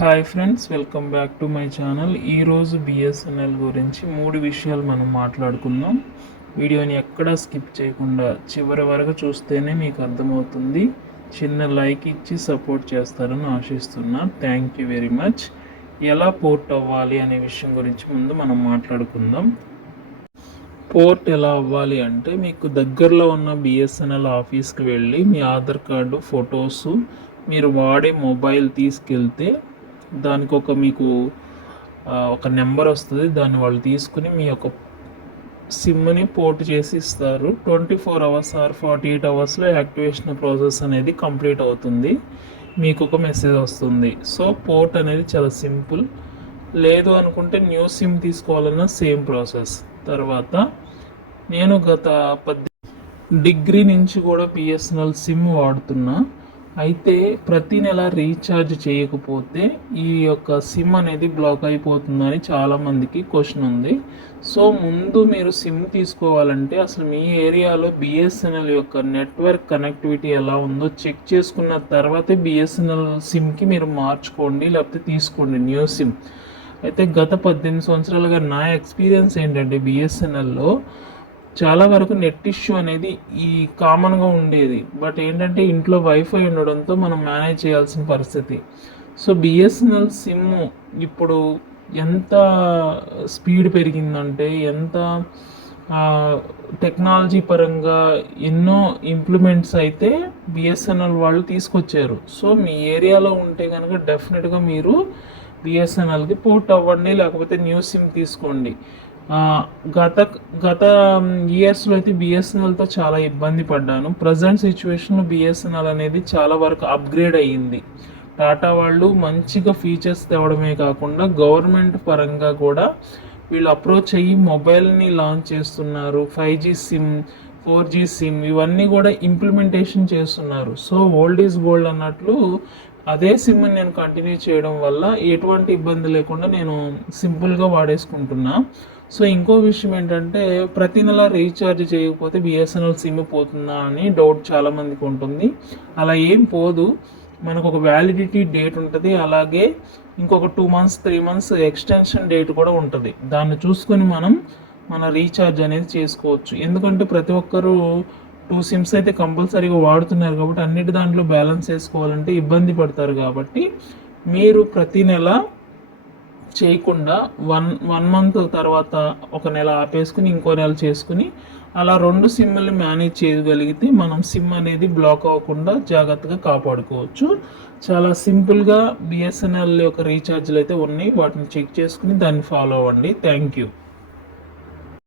Hi friends, welcome back to my channel. ఈరోజు BSNL గురించి 3 విషయాలు మనం మాట్లాడుకుందాం. వీడియోని ఎక్కడా స్కిప్ చేయకుండా చివరి వరకు చూస్తేనే మీకు అర్థమవుతుంది. చిన్న లైక్ ఇచ్చి సపోర్ట్ చేస్తారని ఆశిస్తున్నా. Thank you very much. ఎలా పోర్ట్ అవ్వాలి అనే విషయం గురించి ముందు మనం మాట్లాడుకుందాం. పోర్ట్ ఎలా అవ్వాలి అంటే, మీకు దగ్గరలో ఉన్న బిఎస్ఎన్ఎల్ ఆఫీస్కి వెళ్ళి మీ ఆధార్ కార్డు, ఫొటోసు, మీరు వాడే మొబైల్ తీసుకెళ్తే దానికి మీకు ఒక నెంబర్ వస్తుంది. దాన్ని వాళ్ళు తీసుకుని మీ యొక్క సిమ్ని పోర్ట్ చేసి ఇస్తారు. 24 అవర్స్ ఆర్ 48 అవర్స్లో యాక్టివేషన్ ప్రాసెస్ అనేది కంప్లీట్ అవుతుంది. మీకు ఒక మెసేజ్ వస్తుంది. సో పోర్ట్ అనేది చాలా సింపుల్. లేదు అనుకుంటే న్యూ సిమ్ తీసుకోవాలన్నా సేమ్ ప్రాసెస్. తర్వాత నేను గత 10 డిగ్రీ నుంచి కూడా బిఎస్ఎన్ఎల్ సిమ్ వాడుతున్నా. అయితే ప్రతి నెల రీఛార్జ్ చేయకపోతే ఈ యొక్క సిమ్ అనేది బ్లాక్ అయిపోతుందని చాలామందికి క్వశ్చన్ ఉంది. సో ముందు మీరు సిమ్ తీసుకోవాలంటే అసలు మీ ఏరియాలో బిఎస్ఎన్ఎల్ యొక్క నెట్వర్క్ కనెక్టివిటీ ఎలా ఉందో చెక్ చేసుకున్న తర్వాతే బిఎస్ఎన్ఎల్ సిమ్కి మీరు మార్చుకోండి, లేకపోతే తీసుకోండి న్యూ సిమ్. అయితే గత 18 సంవత్సరాలుగా నా ఎక్స్పీరియన్స్ ఏంటంటే, బిఎస్ఎన్ఎల్లో చాలా వరకు నెట్ ఇష్యూ అనేది కామన్గా ఉండేది. బట్ ఏంటంటే ఇంట్లో వైఫై ఉండడంతో మనం మేనేజ్ చేయాల్సిన పరిస్థితి. సో బిఎస్ఎన్ఎల్ సిమ్ ఇప్పుడు ఎంత స్పీడ్ పెరిగిందంటే, ఎంత టెక్నాలజీ పరంగా ఎన్నో ఇంప్లిమెంట్స్ అయితే బిఎస్ఎన్ఎల్ వాళ్ళు తీసుకొచ్చారు. సో మీ ఏరియాలో ఉంటే కనుక డెఫినెట్గా మీరు బిఎస్ఎన్ఎల్కి పోర్ట్ అవ్వండి, లేకపోతే న్యూ సిమ్ తీసుకోండి. గత ఇయర్స్లో అయితే బిఎస్ఎన్ఎల్తో చాలా ఇబ్బంది పడ్డాను. ప్రజెంట్ సిచ్యువేషన్లో బిఎస్ఎన్ఎల్ అనేది చాలా వరకు అప్గ్రేడ్ అయ్యింది. టాటా వాళ్ళు మంచిగా ఫీచర్స్ తేవడమే కాకుండా గవర్నమెంట్ పరంగా కూడా వీళ్ళు అప్రోచ్ అయ్యి మొబైల్ని లాంచ్ చేస్తున్నారు. 5G సిమ్, 4G సిమ్ ఇవన్నీ కూడా ఇంప్లిమెంటేషన్ చేస్తున్నారు. సో ఓల్డ్ ఈజ్ గోల్డ్ అన్నట్లు అదే సిమ్ని నేను కంటిన్యూ చేయడం వల్ల ఎటువంటి ఇబ్బంది లేకుండా నేను సింపుల్గా వాడేసుకుంటున్నా. సో ఇంకో విషయం ఏంటంటే, ప్రతి నెల రీఛార్జ్ చేయకపోతే బిఎస్ఎన్ఎల్ సిమ్ పోతుందా అని డౌట్ చాలామందికి ఉంటుంది. అలా ఏం పోదు. మనకు ఒక వ్యాలిడిటీ డేట్ ఉంటుంది, అలాగే ఇంకొక 2 months 3 months ఎక్స్టెన్షన్ డేట్ కూడా ఉంటుంది. దాన్ని చూసుకొని మన రీఛార్జ్ అనేది చేసుకోవచ్చు. ఎందుకంటే ప్రతి ఒక్కరూ 2 సిమ్స్ అయితే కంపల్సరీగా వాడుతున్నారు కాబట్టి అన్నిటి దాంట్లో బ్యాలెన్స్ చేసుకోవాలంటే ఇబ్బంది పడతారు. కాబట్టి మీరు ప్రతి నెల చేయకుండా వన్ మంత్ తర్వాత ఒక నెల ఆపేసుకుని ఇంకో నెల చేసుకుని అలా 2 సిమ్లు మేనేజ్ చేయగలిగితే మనం సిమ్ అనేది బ్లాక్ అవ్వకుండా జాగ్రత్తగా కాపాడుకోవచ్చు. చాలా సింపుల్గా బిఎస్ఎన్ఎల్ యొక్క రీఛార్జ్లు అయితే ఉన్నాయి. వాటిని చెక్ చేసుకుని దాన్ని ఫాలో అవ్వండి. Thank you.